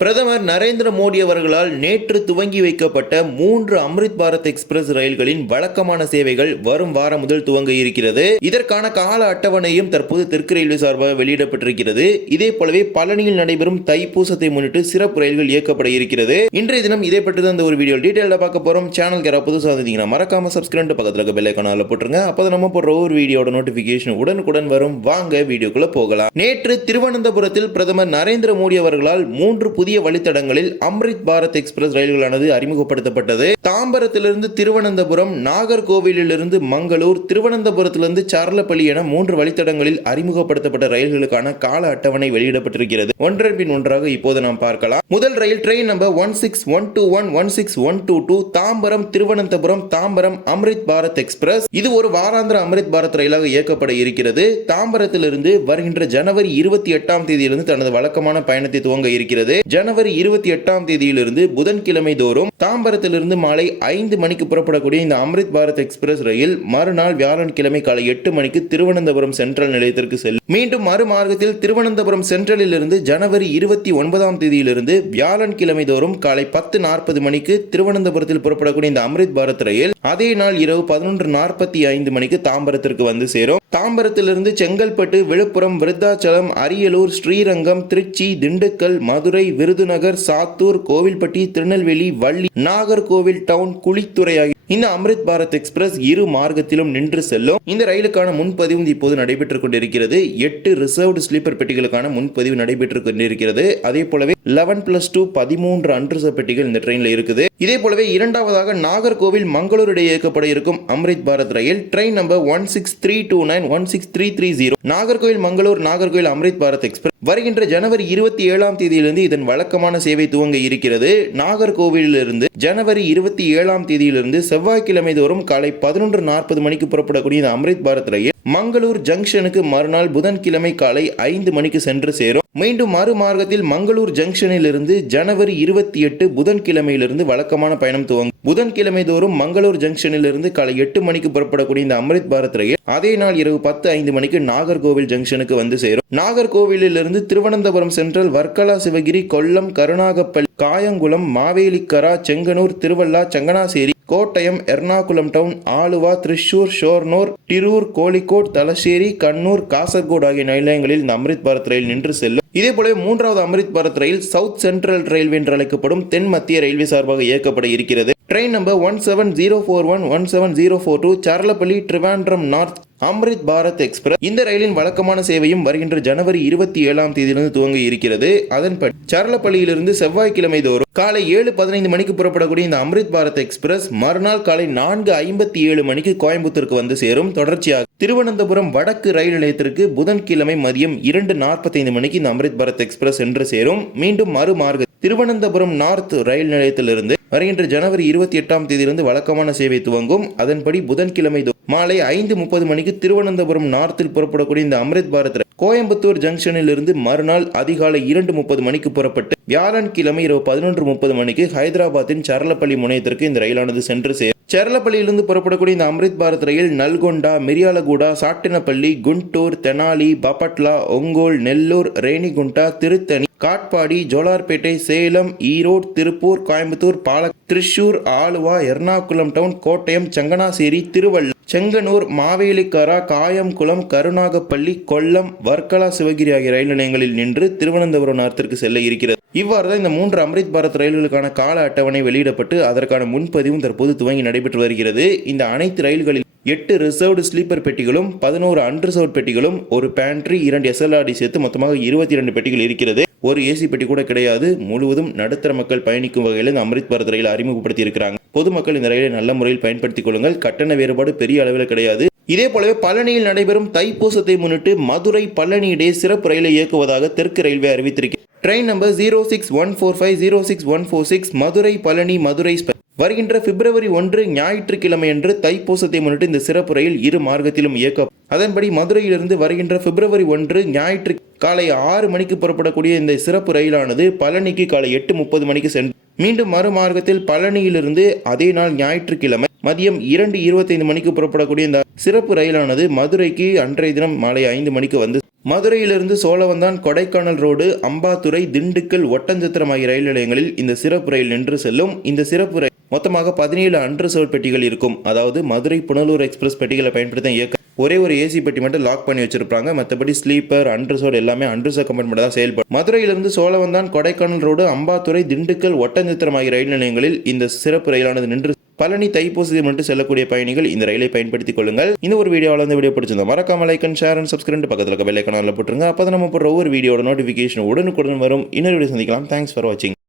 பிரதமர் நரேந்திர மோடி அவர்களால் நேற்று துவங்கி வைக்கப்பட்ட மூன்று அம்ரித் பாரத் எக்ஸ்பிரஸ் ரயில்களின் வழக்கமான சேவைகள் வரும் வாரம் முதல் துவங்க இருக்கிறது. இதற்கான கால அட்டவணையும் தற்போது தெற்கு ரயில்வே சார்பாக வெளியிடப்பட்டிருக்கிறது. இதே போலவே பழனியில் நடைபெறும் தைப்பூசத்தை முன்னிட்டு சிறப்பு ரயில்கள் இயக்கப்பட இருக்கிறது. இன்றைய தினம் இதை பற்றி தான் இந்த ஒரு வீடியோ டீட்டெயிலாக பார்க்க போறோம். சேனல் யாராவது புதுசாக வந்தீங்கன்னா மறக்காம சப்ஸ்கிரைப் பக்கத்தில் இருக்க பெல் ஐக்கானில் போட்டுருங்க. அப்போ நம்ம போடுற ஒரு வீடியோட நோட்டிஃபிகேஷன் உடனுக்குடன் வரும். வாங்க வீடியோக்குள்ள போகலாம். நேற்று திருவனந்தபுரத்தில் பிரதமர் நரேந்திர மோடி அவர்களால் மூன்று புதிய வழித்தடங்களில் அம்ரித் பாரத் எக்ஸ்பிரஸ் ரயில்களானது அறிமுகப்படுத்தப்பட்டது. தாம்பரத்திலிருந்து திருவனந்தபுரம் நாகர்கோவிலிருந்து மங்களூர் திருவனந்தபுரத்திலிருந்து சார்லப்பள்ளி என மூன்று வழித்தடங்களில் அறிமுகப்படுத்தப்பட்ட ரயில்களுக்கான கால அட்டவணை வெளியிடப்பட்டிருக்கிறது. ஒன்றன் பின் ஒன்றாக இப்போது நாம் பார்க்கலாம். முதல் ரயில் train number one six one two one one six one two two Tambaram Thiruvananthapuram Tambaram Amrit Bharat express. இது ஒரு வாராந்திர அம்ரித் பாரத் ரயிலாக இயக்கப்பட இருக்கிறது. தாம்பரத்திலிருந்து வருகின்ற ஜனவரி இருபத்தி எட்டாம் தேதியிலிருந்து தனது வழக்கமான பயணத்தை துவங்க இருக்கிறது. ஜனவரி இருபத்தி எட்டாம் தேதியிலிருந்து புதன்கிழமை தோறும் தாம்பரத்திலிருந்து மாலை ஐந்து மணிக்கு புறப்படக்கூடிய இந்த அம்ரித் பாரத் எக்ஸ்பிரஸ் ரயில் மறுநாள் வியாழன்கிழமை காலை எட்டு மணிக்கு திருவனந்தபுரம் சென்ட்ரல் நிலையத்திற்கு செல்லும். மீண்டும் மறுமார்க்கத்தில் திருவனந்தபுரம் சென்ட்ரலில் இருந்து ஜனவரி இருபத்தி ஒன்பதாம் தேதியிலிருந்து வியாழன்கிழமை தோறும் காலை பத்து நாற்பது மணிக்கு திருவனந்தபுரத்தில் புறப்படக்கூடிய இந்த அம்ரித் பாரத் ரயில் அதே நாள் இரவு பதினொன்று நாற்பத்தி ஐந்து மணிக்கு தாம்பரத்திற்கு வந்து சேரும். தாம்பரத்திலிருந்து செங்கல்பட்டு விழுப்புரம் விருத்தாச்சலம் அரியலூர் ஸ்ரீரங்கம் திருச்சி திண்டுக்கல் மதுரை விருதுநகர் சாத்தூர் கோவில்பட்டி திருநெல்வேலி வள்ளி நாகர்கோவில் டவுன் குளித்துறை ஆகிய இந்த அம்ரித் பாரத் எக்ஸ்பிரஸ் இரு மார்க்கத்திலும் நின்று செல்லும். இந்த ரயிலுக்கான முன்பதிவு இப்போது நடைபெற்றுக் கொண்டிருக்கிறது. எட்டு ரிசர்வ்டு ஸ்லீப்பர் பெட்டிகளுக்கான முன்பதிவு நடைபெற்றுக் கொண்டிருக்கிறது. அதே போலவே லெவன் பிளஸ் டூ பதிமூன்று அன்ரிசர்வ் பெட்டிகள் இந்த ட்ரெயினில் இருக்குது. இதே போலவே இரண்டாவதாக நாகர்கோவில் மங்களூர் இடையே இயக்கப்பட இருக்கும் அம்ரித் பாரத் ரயில். Train number one six three two nine one six three three zero. Nagercoil Mangalore Nagercoil Amrit Bharat express. வருகின்ற ஜனவரி இருபத்தி ஏழாம் தேதியிலிருந்து இதன் வழக்கமான சேவை துவங்க இருக்கிறது. நாகர்கோவிலிருந்து ஜனவரி இருபத்தி ஏழாம் தேதியிலிருந்து செவ்வாய்க்கிழமை தோறும் காலை பதினொன்று நாற்பது மணிக்கு புறப்படக்கூடிய இந்த அம்ரித் பாரத் ரயில் மங்களூர் ஜங்ஷனுக்கு மறுநாள் புதன்கிழமை காலை ஐந்து மணிக்கு சென்று சேரும். மீண்டும் மறுமார்க்கத்தில் மங்களூர் ஜங்ஷனிலிருந்து ஜனவரி இருபத்தி எட்டு புதன்கிழமையிலிருந்து வழக்கமான பயணம் துவங்கும். புதன்கிழமை தோறும் மங்களூர் ஜங்ஷனில் இருந்து காலை எட்டு மணிக்கு புறப்படக்கூடிய இந்த அம்ரித் பாரத் ரயில் அதே நாள் இரவு பத்து ஐந்து மணிக்கு நாகர்கோவில் ஜங்ஷனுக்கு வந்து சேரும். நாகர்கோவிலிருந்து திருவனந்தபுரம் சென்ட்ரல் வர்க்கலா சிவகிரி கொல்லம் கருணாகப்பள்ளி காயங்குளம் மாவேலிக்கரா செங்கனூர் திருவள்ளா சங்கனாசேரி கோட்டயம் எர்ணாகுளம் டவுன் ஆலுவா திருச்சூர் ஷோர்னூர் டிரூர் கோழிக்கோட் தலசேரி கண்ணூர் காசர்கோடு ஆகிய நிலையங்களில் இந்த அம்ரித் பாரத் ரயில் நின்று செல்லும். இதே போல மூன்றாவது அம்ரித் பாரத் ரயில் சவுத் சென்ட்ரல் ரயில்வே என்று அழைக்கப்படும் தென் மத்திய ரயில்வே சார்பாக இயக்கப்பட இருக்கிறது. Train number one seven zero four one one seven zero four two Charlapalli Trivandrum north Amrit Bharat express இந்த ரயிலின் வழக்கமான சேவையும் வருகின்ற ஜனவரி இருபத்தி ஏழாம் தேதியிலிருந்து துவங்க இருக்கிறது. அதன்படி சரளப்பள்ளியிலிருந்து செவ்வாய்க்கிழமை தோறும் காலை ஏழு பதினைந்து மணிக்கு புறப்படக்கூடிய இந்த அம்ரித் பாரத் எக்ஸ்பிரஸ் மறுநாள் காலை நான்கு ஐம்பத்தி ஏழு மணிக்கு கோயம்புத்தூருக்கு வந்து சேரும். தொடர்ச்சியாக திருவனந்தபுரம் வடக்கு ரயில் நிலையத்திற்கு புதன்கிழமை மதியம் இரண்டு நாற்பத்தைந்து மணிக்கு இந்த அம்ரித் பாரத் எக்ஸ்பிரஸ் சென்று சேரும். மீண்டும் மறுமார்க்க திருவனந்தபுரம் நார்த் ரயில் நிலையத்திலிருந்து வருகின்ற ஜனவரி இருபத்தி எட்டாம் தேதியிலிருந்து வழக்கமான சேவை துவங்கும். அதன்படி புதன்கிழமை மாலை ஐந்து முப்பது மணிக்கு திருவனந்தபுரம் நார்த்தில் புறப்படக்கூடிய இந்த அம்ரித் பாரத் கோயம்புத்தூர் ஜங்ஷனில் இருந்து மறுநாள் அதிகாலை இரண்டு முப்பது மணிக்கு புறப்பட்டு வியாழன் கிழமை இரவு பதினொன்று முப்பது மணிக்கு ஹைதராபாத்தின் சரளப்பள்ளி முனையத்திற்கு இந்த ரயிலானது சென்று சேரும். சேரலப்பள்ளியிலிருந்து புறப்படக்கூடிய இந்த அம்ரித் பாரத் ரயில் நல்கொண்டா மிரியாலகுடா சாட்டினப்பள்ளி குண்டூர் தெனாலி பப்பட்லா ஒங்கோல் நெல்லூர் ரேணிகுண்டா திருத்தணி காட்பாடி ஜோலார்பேட்டை சேலம் ஈரோடு திருப்பூர் கோயம்புத்தூர் பால திருச்சூர் ஆலுவா எர்ணாகுளம் டவுன் கோட்டயம் சங்கனாசேரி திருவள்ளம் செங்கனூர் மாவேலிக்கரா காயம்குளம் கருணாகப்பள்ளி கொல்லம் வர்க்கலா சிவகிரி ஆகிய ரயில் நிலையங்களில் நின்று திருவனந்தபுரம் நார்த்திற்கு செல்ல இருக்கிறது. இவ்வாறு தான் இந்த மூன்று அம்ரித் பாரத் ரயில்களுக்கான கால அட்டவணை வெளியிடப்பட்டு அதற்கான முன்பதிவும் தற்போது துவங்கி நடைபெற்று வருகிறது. இந்த அனைத்து ரயில்களில் எட்டு ரிசர்வ்டு ஸ்லீப்பர் பெட்டிகளும் பதினோரு அன்ரிசர்வ் பெட்டிகளும் ஒரு பேண்ட்ரி இரண்டு எஸ்எல்ஆர்டி சேர்த்து மொத்தமாக இருபத்தி இரண்டு பெட்டிகள் இருக்கிறது. ஒரு ஏசி பெட்டி கூட கிடையாது. முழுவதும் நடுத்தர மக்கள் பயணிக்கும் வகையில் இந்த அம்ரித் பாரத் ரயில் அறிமுகப்படுத்தி இருக்கிறாங்க. பொதுமக்கள் இந்த ரயிலை நல்ல முறையில் பயன்படுத்திக் கொள்ளுங்கள். கட்டண வேறுபாடு பெரிய அளவில் கிடையாது. இதே போலவே பழனியில் நடைபெறும் தைப்பூசத்தை முன்னிட்டு மதுரை பழனியிடையே சிறப்பு ரயிலை இயக்குவதாக தெற்கு ரயில்வே அறிவித்திருக்கிறது train number zero six one four five zero six one four six Madurai Palani Madurai வருகின்ற பிப்ரவரி ஒன்று ஞாயிற்றுக்கிழமையன்று தைப்பூசத்தை முன்னிட்டு இந்த சிறப்பு ரயில் இரு மார்க்கத்திலும் இயக்க அதன்படி மதுரையிலிருந்து வருகின்ற பிப்ரவரி ஒன்று ஞாயிற்று காலை ஆறு மணிக்கு புறப்படக்கூடிய இந்த சிறப்பு ரயிலானது பழனிக்கு காலை எட்டு முப்பது மணிக்கு சென்று மீண்டும் மறுமார்க்கத்தில் பழனியிலிருந்து அதே நாள் ஞாயிற்றுக்கிழமை மதியம் இரண்டு இருபத்தைந்து மணிக்கு புறப்படக்கூடிய இந்த சிறப்பு ரயிலானது மதுரைக்கு அன்றைய தினம் மாலை ஐந்து மணிக்கு வந்து மதுரையிலிருந்து சோழவந்தான் கொடைக்கானல் ரோடு அம்பாத்துறை திண்டுக்கல் ஒட்டஞ்சத்திரம் ஆகிய ரயில் நிலையங்களில் இந்த சிறப்பு ரயில் நின்று செல்லும். இந்த சிறப்பு ரயில் மொத்தமாக பதினேழு அன்ரிசர்வ் பெட்டிகள் இருக்கும். அதாவது மதுரை புனலூர் எக்ஸ்பிரஸ் பெட்டிகளை பயன்படுத்த இயக்க ஒரே ஒரு ஏசி பெட்டி மட்டும் லாக் பண்ணி வச்சிருப்பாங்க. மற்றபடி ஸ்லீப்பர் அன்ரிசர்வ் எல்லாமே அன்ரிசர்வ் கம்பார்ட்மெண்ட் தான் செயல்படும். மதுரையிலிருந்து சோழவந்தான் கொடைக்கானல் ரோடு அம்பாத்துறை திண்டுக்கல் ஒட்டஞ்சித்திரம் ஆகிய ரயில் நிலையங்களில் இந்த சிறப்பு ரயிலானது நின்று பழனி தைப்பூசி மட்டும் செல்லக்கூடிய பயணிகள் இந்த ரயிலை பயன்படுத்திக் கொள்ளுங்கள். இந்த ஒரு வீடியோவில் வந்து வீடியோ பிடிச்சிருந்தோம் மறக்காம like and share and subscribe பக்கத்தில் இருக்க பெல் போட்டுருங்க. அப்போ நம்ம போடுற ஒவ்வொரு வீடியோட நோட்டிஃபிகேஷன் உடனுக்குடன் வரும். இன்னொரு வீடியோ சந்திக்கலாம். தேங்க்ஸ் ஃபார் வாட்சிங்